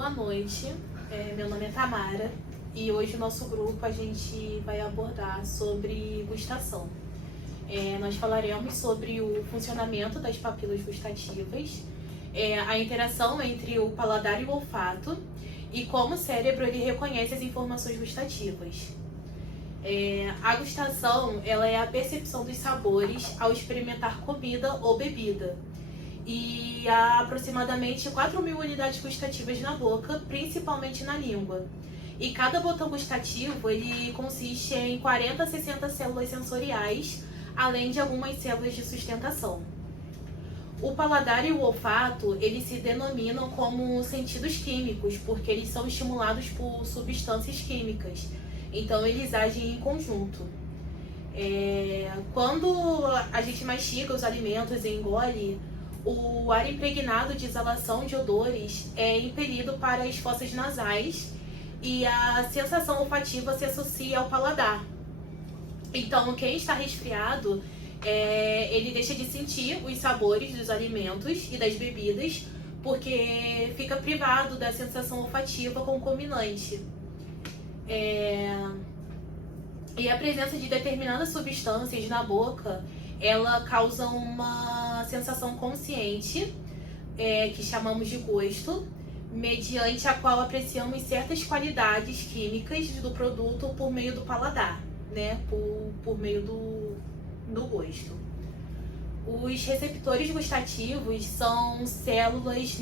Boa noite, meu nome é Tamara e hoje o nosso grupo a gente vai abordar sobre gustação. Nós falaremos sobre o funcionamento das papilas gustativas, a interação entre o paladar e o olfato e como o cérebro ele reconhece as informações gustativas. A gustação ela é a percepção dos sabores ao experimentar comida ou bebida. E há aproximadamente 4.000 unidades gustativas na boca, principalmente na língua. E cada botão gustativo ele consiste em 40 a 60 células sensoriais, além de algumas células de sustentação. O paladar e o olfato eles se denominam como sentidos químicos, porque eles são estimulados por substâncias químicas. Então eles agem em conjunto. Quando a gente mastiga os alimentos e engole, o ar impregnado de exalação de odores é impelido para as fossas nasais e a sensação olfativa se associa ao paladar. Então, quem está resfriado, ele deixa de sentir os sabores dos alimentos e das bebidas porque fica privado da sensação olfativa concomitante. E a presença de determinadas substâncias na boca ela causa uma sensação consciente, que chamamos de gosto, mediante a qual apreciamos certas qualidades químicas do produto por meio do paladar, né? Por meio do gosto. Os receptores gustativos são células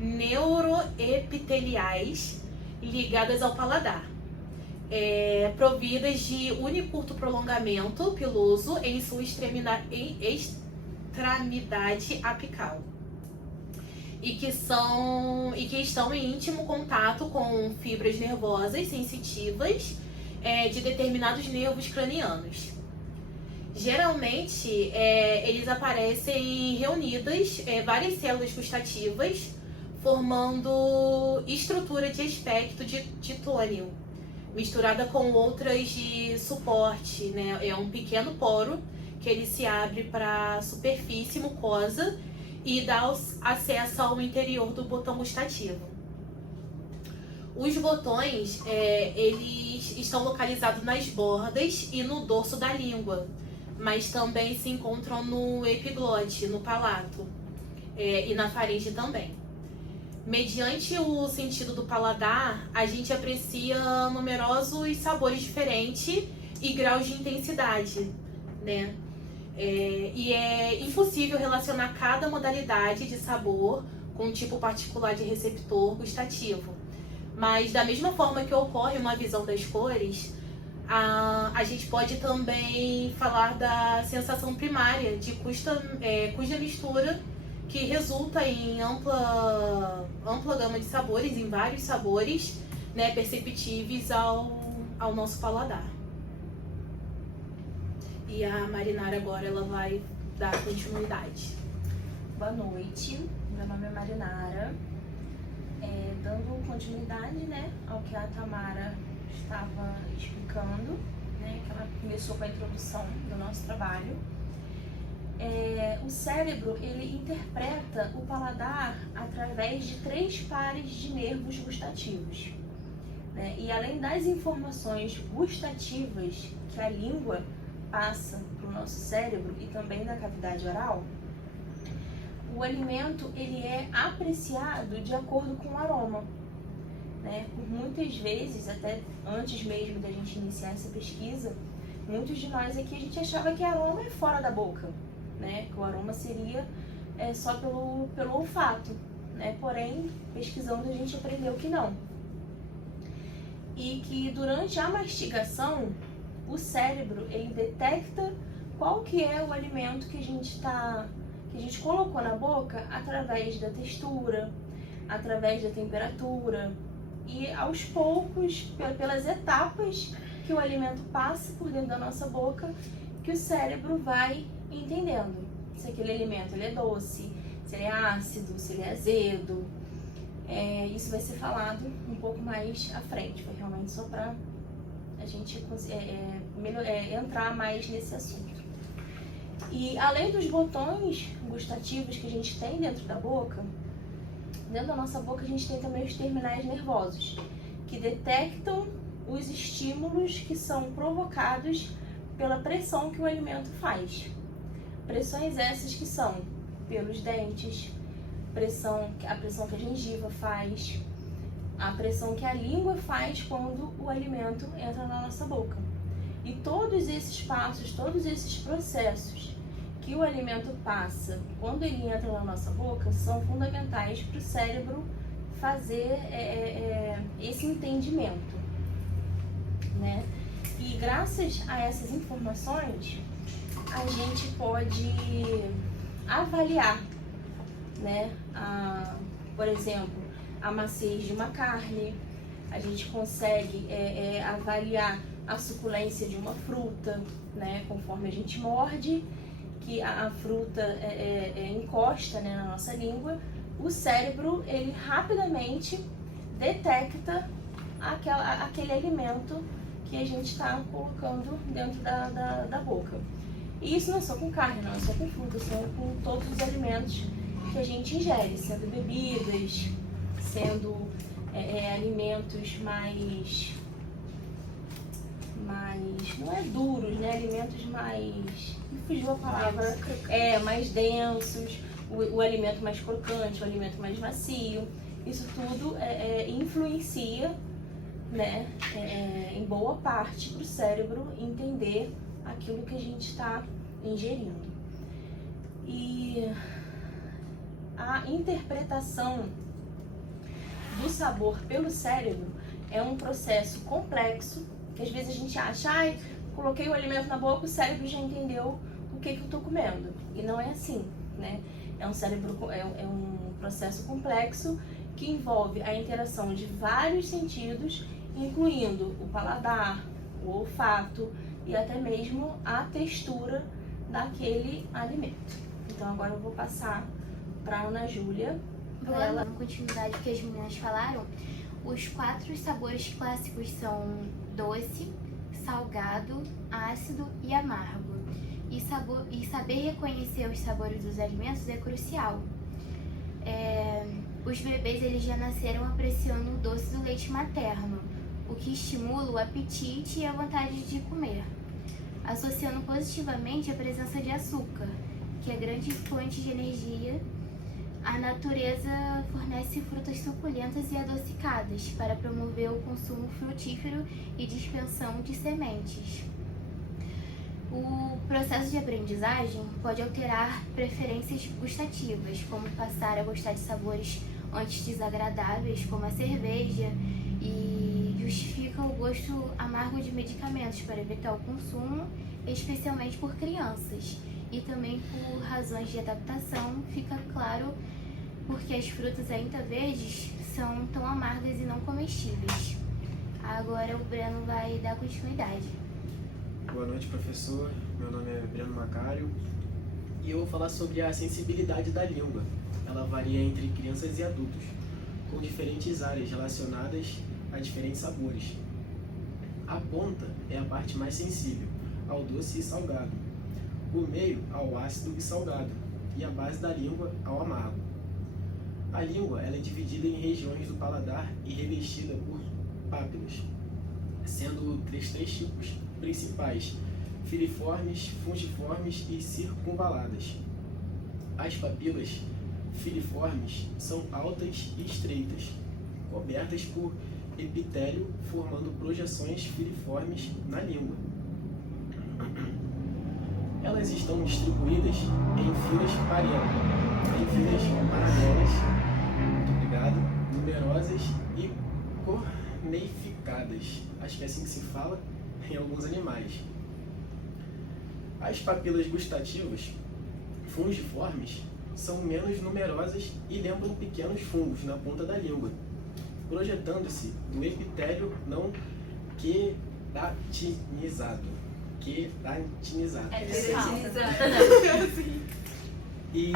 neuroepiteliais ligadas ao paladar. Providas de unicurto prolongamento piloso em sua extremidade apical e que estão em íntimo contato com fibras nervosas sensitivas de determinados nervos cranianos. Geralmente, eles aparecem reunidas várias células gustativas formando estrutura de aspecto de titânio, misturada com outras de suporte, né? É um pequeno poro que ele se abre para a superfície mucosa e dá acesso ao interior do botão gustativo. Os botões, eles estão localizados nas bordas e no dorso da língua, mas também se encontram no epiglote, no palato, e na faringe também. Mediante o sentido do paladar, a gente aprecia numerosos sabores diferentes e graus de intensidade, né? E é impossível relacionar cada modalidade de sabor com um tipo particular de receptor gustativo. Mas da mesma forma que ocorre uma visão das cores, a gente pode também falar da sensação primária, cuja mistura que resulta em ampla gama de sabores, em vários sabores, né, perceptíveis ao nosso paladar. E a Marinara agora ela vai dar continuidade. Boa noite, meu nome é Marinara. Dando continuidade, né, ao que a Tamara estava explicando, né, que ela começou com a introdução do nosso trabalho. O cérebro ele interpreta o paladar através de 3 pares de nervos gustativos, né? E além das informações gustativas que a língua passa para o nosso cérebro e também da cavidade oral, o alimento ele é apreciado de acordo com o aroma, né? Por muitas vezes, até antes mesmo da gente iniciar essa pesquisa, muitos de nós aqui a gente achava que aroma é fora da boca, né? Que o aroma seria só pelo olfato, né? Porém, pesquisando a gente aprendeu que não. E que durante a mastigação, o cérebro ele detecta qual que é o alimento que a gente colocou na boca através da textura, através da temperatura e aos poucos, pelas etapas que o alimento passa por dentro da nossa boca, que o cérebro vai entendendo se aquele alimento ele é doce, se ele é ácido, se ele é azedo. Isso vai ser falado um pouco mais à frente, foi realmente só para a gente entrar mais nesse assunto. E além dos botões gustativos que a gente tem dentro da boca, dentro da nossa boca a gente tem também os terminais nervosos, que detectam os estímulos que são provocados pela pressão que o alimento faz. Pressões essas que são pelos dentes, a pressão que a gengiva faz, a pressão que a língua faz quando o alimento entra na nossa boca. E todos esses passos, todos esses processos que o alimento passa quando ele entra na nossa boca são fundamentais para o cérebro fazer esse entendimento, né? E graças a essas informações a gente pode avaliar, né? Por exemplo, a maciez de uma carne, a gente consegue avaliar a suculência de uma fruta, né? Conforme a gente morde, que a fruta encosta, né, na nossa língua, o cérebro ele rapidamente detecta aquele alimento que a gente está colocando dentro da boca. E isso não é só com carne, não é só com fruta, são com todos os alimentos que a gente ingere, sendo bebidas, sendo alimentos mais, não é duros, né? Alimentos mais, me fugiu a palavra, mais densos, o alimento mais crocante, o alimento mais macio. Isso tudo influencia, né, em boa parte para o cérebro entender aquilo que a gente está ingerindo. E a interpretação do sabor pelo cérebro é um processo complexo, que às vezes a gente acha, coloquei o alimento na boca, o cérebro já entendeu o que eu estou comendo. E não é assim, né? É um processo complexo que envolve a interação de vários sentidos, incluindo o paladar, o olfato e até mesmo a textura daquele alimento. Então agora eu vou passar para a Ana Júlia. Ela, na continuidade que as meninas falaram, os 4 sabores clássicos são doce, salgado, ácido e amargo. E saber reconhecer os sabores dos alimentos é crucial. Os bebês eles já nasceram apreciando o doce do leite materno, o que estimula o apetite e a vontade de comer, associando positivamente a presença de açúcar, que é grande fonte de energia. A natureza fornece frutas suculentas e adocicadas para promover o consumo frutífero e dispersão de sementes. O processo de aprendizagem pode alterar preferências gustativas, como passar a gostar de sabores antes desagradáveis, como a cerveja, e justifica o gosto amargo de medicamentos para evitar o consumo, especialmente por crianças. E também por razões de adaptação, fica claro porque as frutas ainda verdes são tão amargas e não comestíveis. Agora o Breno vai dar continuidade. Boa noite, professor. Meu nome é Breno Macário e eu vou falar sobre a sensibilidade da língua. Ela varia entre crianças e adultos, com diferentes áreas relacionadas a diferentes sabores. A ponta é a parte mais sensível, ao doce e salgado. O meio ao ácido e salgado, e a base da língua ao amargo. A língua ela é dividida em regiões do paladar e revestida por pápilas, sendo três tipos principais: filiformes, fungiformes e circunvaladas. As papilas filiformes são altas e estreitas, cobertas por epitélio, formando projeções filiformes na língua. Elas estão distribuídas em filas paralelas, numerosas e corneificadas, acho que é assim que se fala, em alguns animais. As papilas gustativas fungiformes são menos numerosas e lembram pequenos fungos na ponta da língua, projetando-se do epitélio não queratinizado. E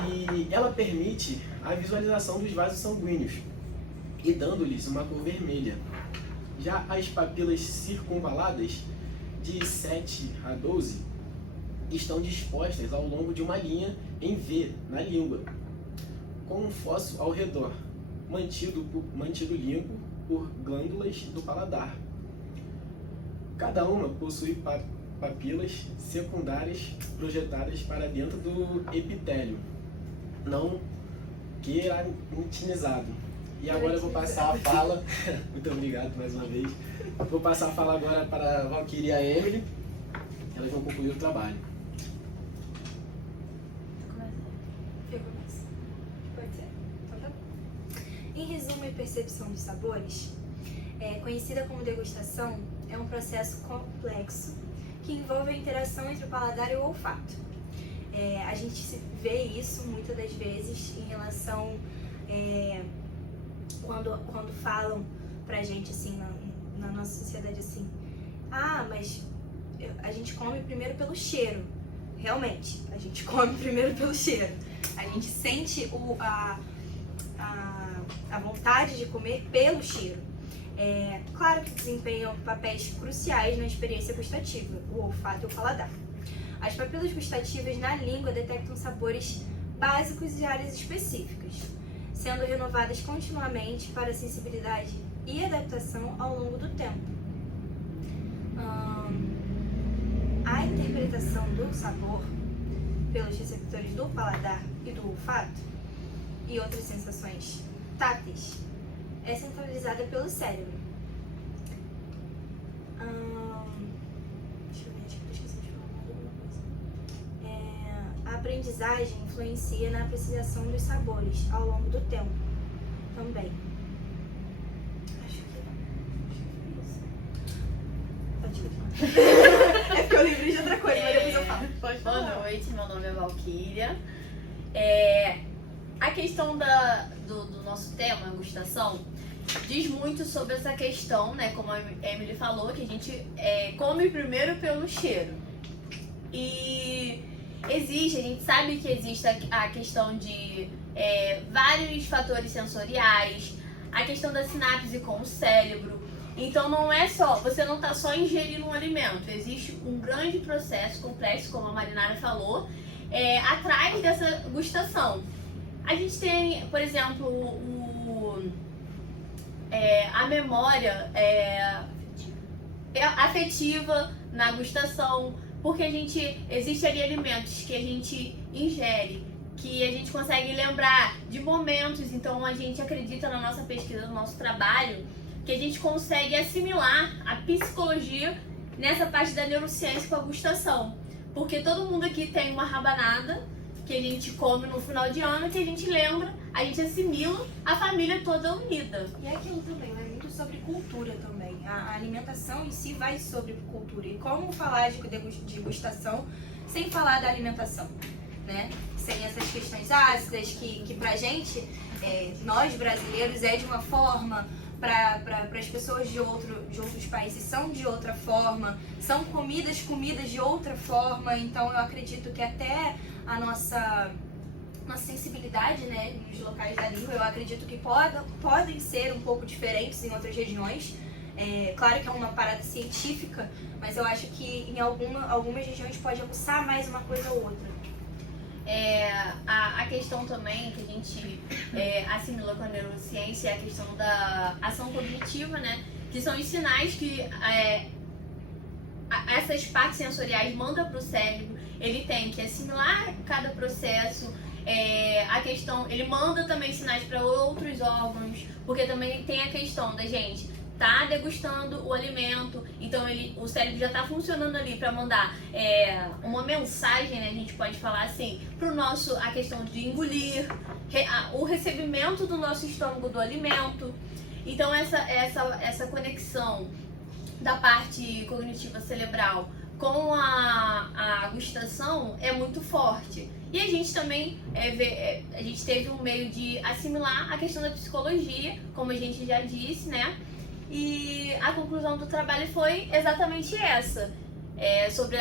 ela permite a visualização dos vasos sanguíneos e dando-lhes uma cor vermelha. Já as papilas circunvaladas, de 7 a 12, estão dispostas ao longo de uma linha em V na língua, com um fosso ao redor. mantido limpo por glândulas do paladar. Cada uma possui papilas secundárias projetadas para dentro do epitélio, não queratinizado. E agora eu vou passar a fala, muito obrigado mais uma vez, vou passar a fala agora para a Valquíria e a Emily, elas vão concluir o trabalho. Eu começo. Pode ser? Então tá bom. Em resumo e percepção dos sabores, conhecida como degustação, é um processo complexo que envolve a interação entre o paladar e o olfato. A gente vê isso muitas das vezes em relação quando falam pra gente assim na nossa sociedade assim, mas a gente come primeiro pelo cheiro. Realmente, a gente come primeiro pelo cheiro. A gente sente a vontade de comer pelo cheiro. Claro que desempenham papéis cruciais na experiência gustativa, o olfato e o paladar. As papilas gustativas na língua detectam sabores básicos e áreas específicas, sendo renovadas continuamente para sensibilidade e adaptação ao longo do tempo. A interpretação do sabor pelos receptores do paladar e do olfato e outras sensações táteis é centralizada pelo cérebro. Deixa eu ver, acho que eu esqueci de falar alguma coisa. A aprendizagem influencia na apreciação dos sabores ao longo do tempo também. Acho que foi isso. Pode continuar. É porque eu lembrei de outra coisa, mas depois eu falo. Pode falar. Boa noite, meu nome é Valquíria. A questão do nosso tema, a gustação, diz muito sobre essa questão, né? Como a Emily falou, que a gente come primeiro pelo cheiro. E a gente sabe que existe a questão de vários fatores sensoriais, a questão da sinapse com o cérebro. Então você não está só ingerindo um alimento, existe um grande processo complexo, como a Marinara falou, atrás dessa gustação. A gente tem, por exemplo, a memória afetiva na gustação, porque existe ali alimentos que a gente ingere, que a gente consegue lembrar de momentos. Então a gente acredita na nossa pesquisa, no nosso trabalho, que a gente consegue assimilar a psicologia nessa parte da neurociência com a gustação. Porque todo mundo aqui tem uma rabanada que a gente come no final de ano, que a gente lembra, a gente assimila a família toda unida. E é aquilo também, vai muito sobre cultura também. A alimentação em si vai sobre cultura. E como falar de degustação sem falar da alimentação, né? Sem essas questões ácidas que pra gente, nós brasileiros, é de uma forma, para as pessoas de outros países são de outra forma, são comidas de outra forma. Então eu acredito que até a nossa sensibilidade, né, nos locais da língua, eu acredito que podem ser um pouco diferentes em outras regiões. Claro que é uma parada científica, mas eu acho que em algumas regiões pode aguçar mais uma coisa ou outra. A questão também que a gente assimila com a neurociência é a questão da ação cognitiva, né? Que são os sinais que essas partes sensoriais mandam para o cérebro. Ele tem que assimilar cada processo. Ele manda também sinais para outros órgãos, porque também tem a questão da gente tá degustando o alimento, então o cérebro já tá funcionando ali para mandar uma mensagem, né, a gente pode falar assim, a questão de engolir, o recebimento do nosso estômago do alimento. Então essa conexão da parte cognitiva cerebral com a gustação é muito forte. E a gente também a gente teve um meio de assimilar a questão da psicologia, como a gente já disse, né? E a conclusão do trabalho foi exatamente essa. Sobre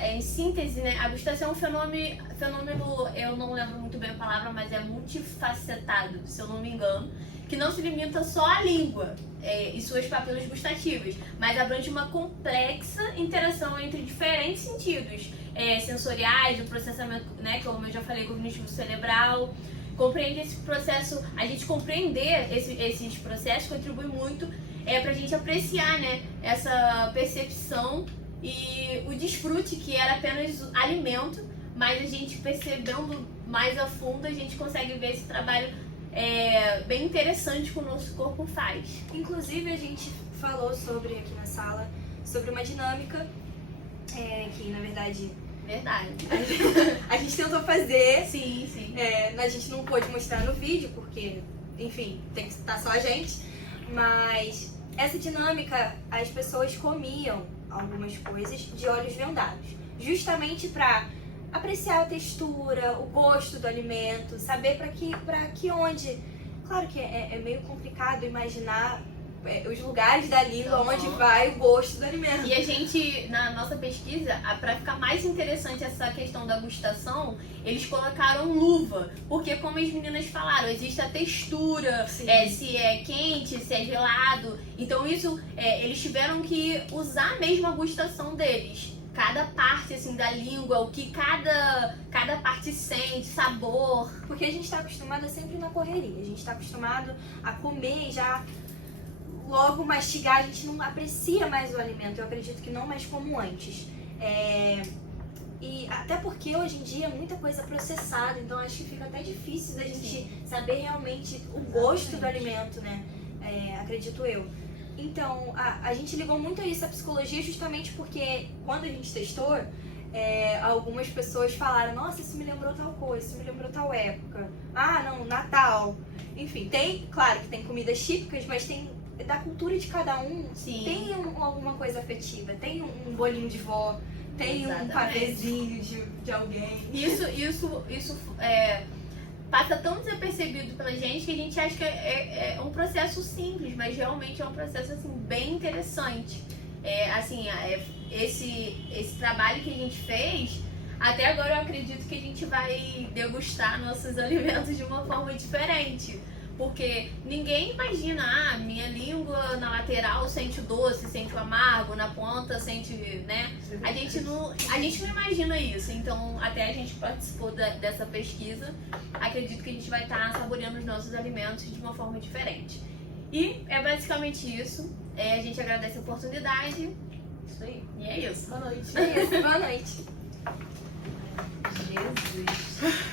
em síntese, né? A gustação é um fenômeno, eu não lembro muito bem a palavra, mas é multifacetado, se eu não me engano, que não se limita só à língua e suas papilas gustativas, mas abrange uma complexa interação entre diferentes sentidos sensoriais, o processamento, né, como eu já falei, cognitivo cerebral, compreende esse processo, a gente compreender esses processos contribui muito pra gente apreciar, né, essa percepção e o desfrute que era apenas alimento, mas a gente percebendo mais a fundo, a gente consegue ver esse trabalho bem interessante que o nosso corpo faz. Inclusive, a gente falou sobre, aqui na sala, sobre uma dinâmica que, na verdade, Verdade. a gente tentou fazer. Sim, sim. A gente não pôde mostrar no vídeo, porque, enfim, tem que estar só a gente. Mas essa dinâmica, as pessoas comiam algumas coisas de olhos vendados. Justamente para apreciar a textura, o gosto do alimento, saber para que onde... Claro que é meio complicado imaginar os lugares da língua onde vai o gosto do alimento. E a gente, na nossa pesquisa, para ficar mais interessante essa questão da gustação, eles colocaram luva, porque como as meninas falaram, existe a textura, se é quente, se é gelado, então isso, eles tiveram que usar mesmo a gustação deles. Cada parte assim da língua, o que cada parte sente, sabor. Porque a gente está acostumado sempre na correria, a gente está acostumado a comer e já logo mastigar, a gente não aprecia mais o alimento, eu acredito que não mais como antes. E até porque hoje em dia é muita coisa processada, então acho que fica até difícil da gente saber realmente o gosto do alimento, né? Acredito eu. Então, a gente ligou muito a isso, a psicologia, justamente porque quando a gente testou, algumas pessoas falaram, nossa, isso me lembrou tal coisa, isso me lembrou tal época. Ah, não, Natal. Enfim, claro que tem comidas típicas, mas tem da cultura de cada um. Sim. Tem alguma coisa afetiva, tem um bolinho de vó, tem um pavezinho de alguém. Isso passa tão desapercebido pela gente que a gente acha que é um processo simples, mas realmente é um processo assim, bem interessante. Esse trabalho que a gente fez, até agora eu acredito que a gente vai degustar nossos alimentos de uma forma diferente. Porque ninguém imagina, minha língua na lateral sente o doce, sente o amargo, na ponta sente, né? A gente não imagina isso. Então, até a gente participou dessa pesquisa, acredito que a gente vai estar saboreando os nossos alimentos de uma forma diferente. E é basicamente isso. A gente agradece a oportunidade. Isso aí. E é isso. Boa noite. É isso, boa noite. Jesus.